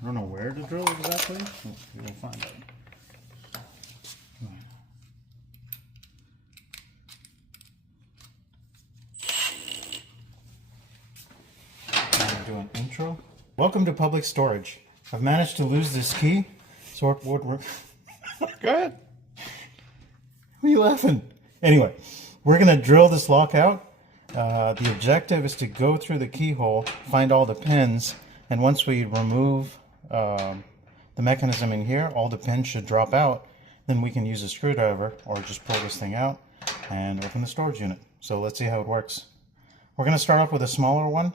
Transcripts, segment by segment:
I don't know where to drill exactly. We'll find out. Do an intro. Welcome to public storage. I've managed to lose this key. So what we're go ahead. Why are you laughing? Anyway, we're gonna drill this lock out. The objective is to go through the keyhole, find all the pins, and once we remove the mechanism in here, all the pins should drop out. Then we can use a screwdriver or just pull this thing out and open the storage unit. So let's see how it works. We're gonna start off with a smaller one.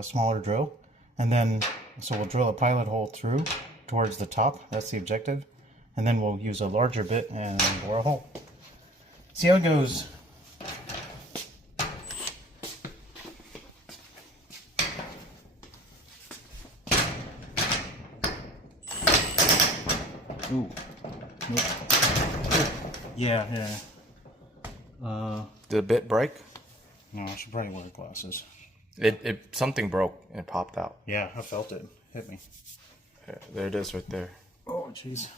Smaller drill, and then so we'll drill a pilot hole through towards the top. That's the objective, and then we'll use a larger bit and bore a hole. See how it goes. Ooh. Yeah. Did the bit break? No, I should probably wear glasses. It something broke and it popped out. Yeah, I felt it. Hit me. Yeah, there it is right there. Oh, jeez.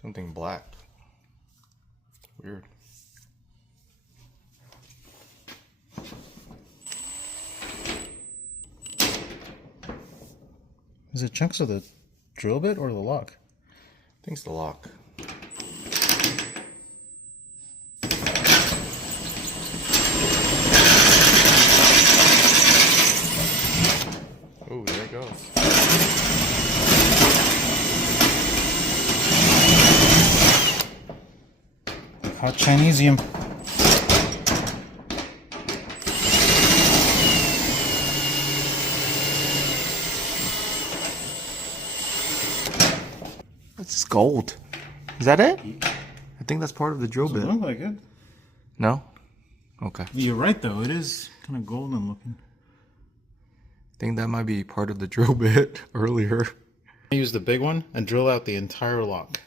Something black. Weird. Is it chunks of the drill bit or the lock? I think it's the lock. Oh, there it goes. Hot Chinesium. It's gold. Is that it? I think that's part of the drill bit. Doesn't look like it. No? Okay. You're right though, it is kind of golden looking. I think that might be part of the drill bit earlier. Use the big one and drill out the entire lock.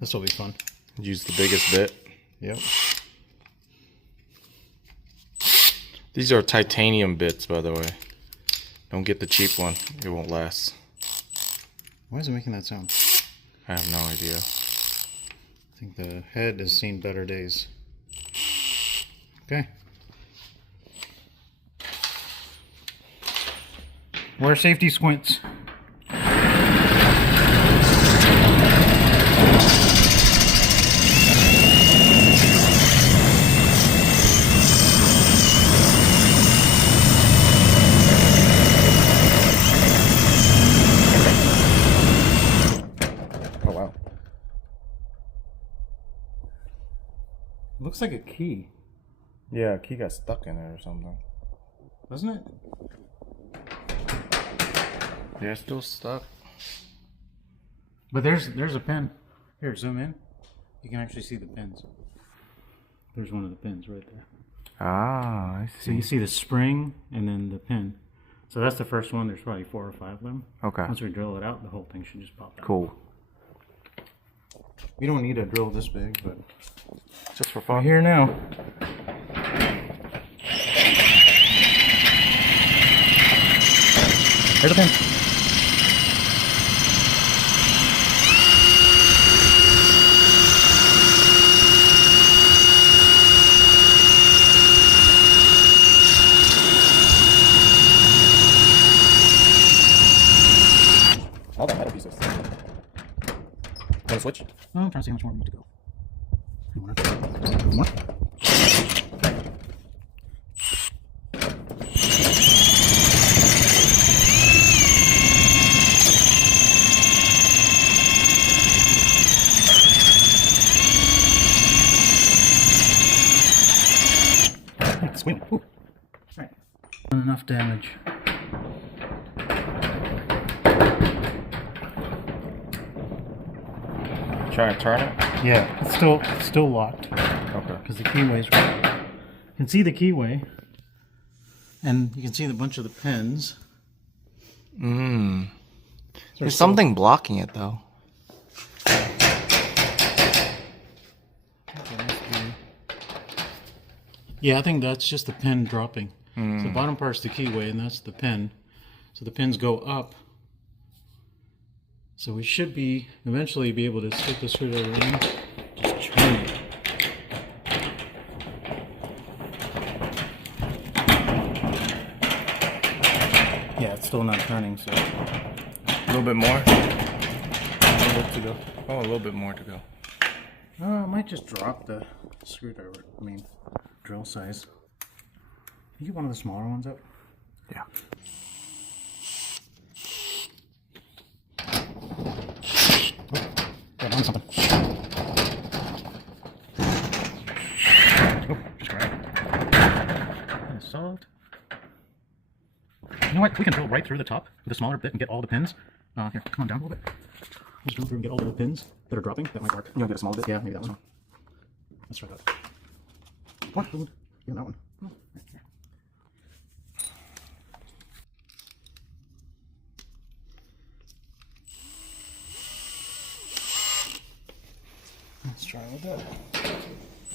This will be fun. Use the biggest bit. Yep. These are titanium bits, by the way. Don't get the cheap one. It won't last. Why is it making that sound? I have no idea. I think the head has seen better days. Okay. Wear safety squints. Oh, wow. Looks like a key, Yeah, a key got stuck in there or something. doesn't it? Yeah, it's still stuck. But there's a pin. Here, zoom in. You can actually see the pins. There's one of the pins right there. Ah, I So you see the spring and then the pin. So that's the first one. There's probably 4 or 5 of them. Okay. Once we drill it out, the whole thing should just pop out. Cool. We don't need a drill this big, but Just for we're fun. here now. Here's the pin. All the metal pieces. Want to switch? Oh, I'm trying to see how much more we need to go. One more. Swing. Ooh. Right. Not enough damage. Trying to turn it? Yeah, it's still locked Okay. because the keyway's right. You can see the keyway, and you can see the bunch of the pins. There's something blocking it though. Yeah, I think that's just the pin dropping. So the bottom part's the keyway, and that's the pin. So the pins go up, So we should eventually be able to stick the screwdriver in. Just turn it. Yeah, it's still not turning, so A little bit more. a little bit to go. Oh, a little bit more to go. I might just drop the screwdriver. Drill size. Can you get one of the smaller ones up? Yeah. Got on something. Oh, just grab it. Salt. You know what? We can drill right through the top with a smaller bit and get all the pins. Here, come on down a little bit. Just drill through and get all the pins that are dropping. That might work. You want to get a small bit? Yeah, maybe that one. Let's try that. What? Yeah, that one. Oh, right here. Let's try with that.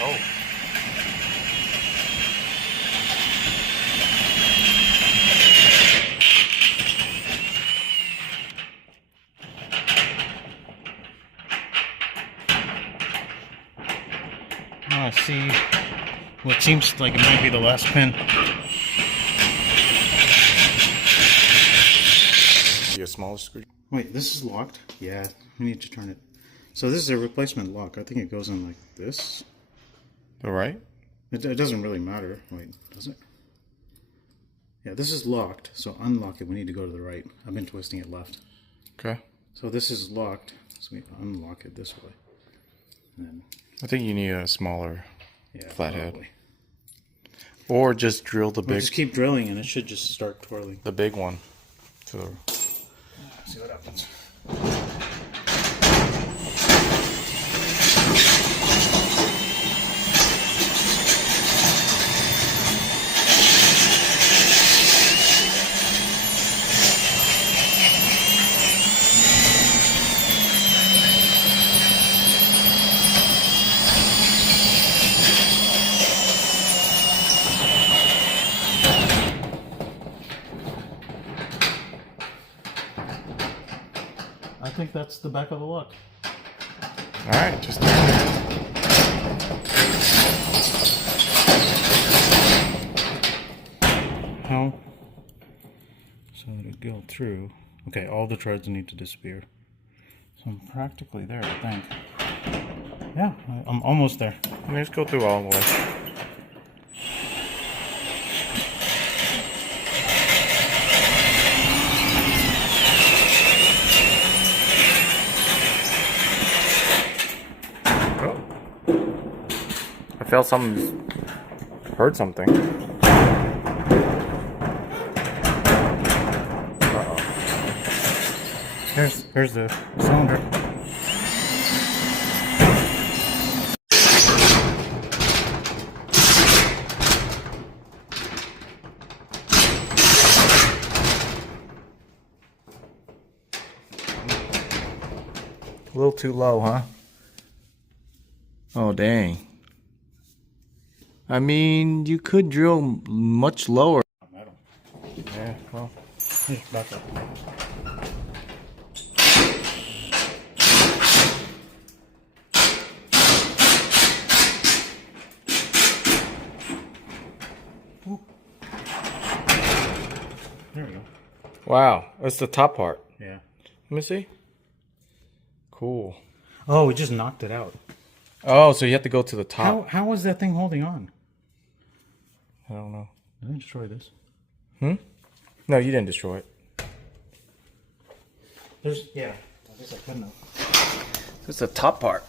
Oh. See what seems like it might be the last pin. See a smaller screw? Wait, this is locked? Yeah, we need to turn it. So this is a replacement lock. I think it goes in like this. All right. It doesn't really matter. Wait, does it? Yeah, this is locked, so unlock it. We need to go to the right. I've been twisting it left. Okay. So this is locked, so we unlock it this way. And then, I think you need a smaller yeah, flathead. probably. Or just drill the We'll big just keep drilling and it should just start twirling. the big one. So See what happens. I think that's the back of the lock. all right, just turn it. How? So to go through. Okay, all the treads need to disappear. So I'm practically there, I think. Yeah, I'm almost there. Let's go through all the way. Oh. I felt something. Heard something. Uh-oh. Here's the cylinder. A little too low, huh? Oh, dang. I mean, you could drill much lower. Metal. Yeah, well. Just back up. Ooh. There we go. Wow, that's the top part. Yeah. Let me see. Cool. Oh, we just knocked it out. Oh, so you have to go to the top. How is that thing holding on? I don't know. I didn't destroy this. No, you didn't destroy it. Yeah. I guess I couldn't have. It's the top part.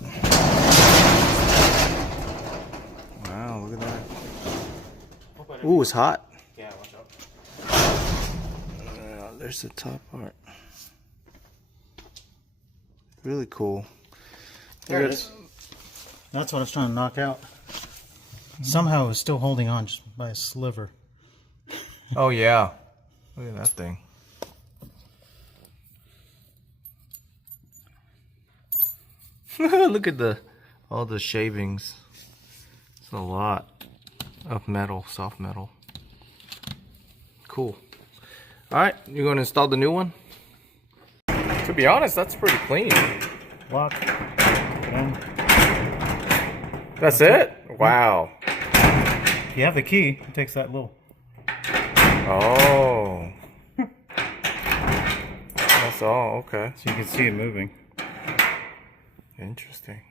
Wow, look at that. Ooh, it's hot. Yeah, watch out. There's the top part. Really cool. There it is. That's what I was trying to knock out. Somehow it was still holding on just by a sliver. Oh yeah. Look at that thing. Look at all the shavings. It's a lot of metal, soft metal. Cool. Alright, you're going to install the new one? To be honest, that's pretty clean. Lock. And That's it? Wow. if you have the key, it takes that little. Oh. That's all, okay. So you can see it moving. Interesting.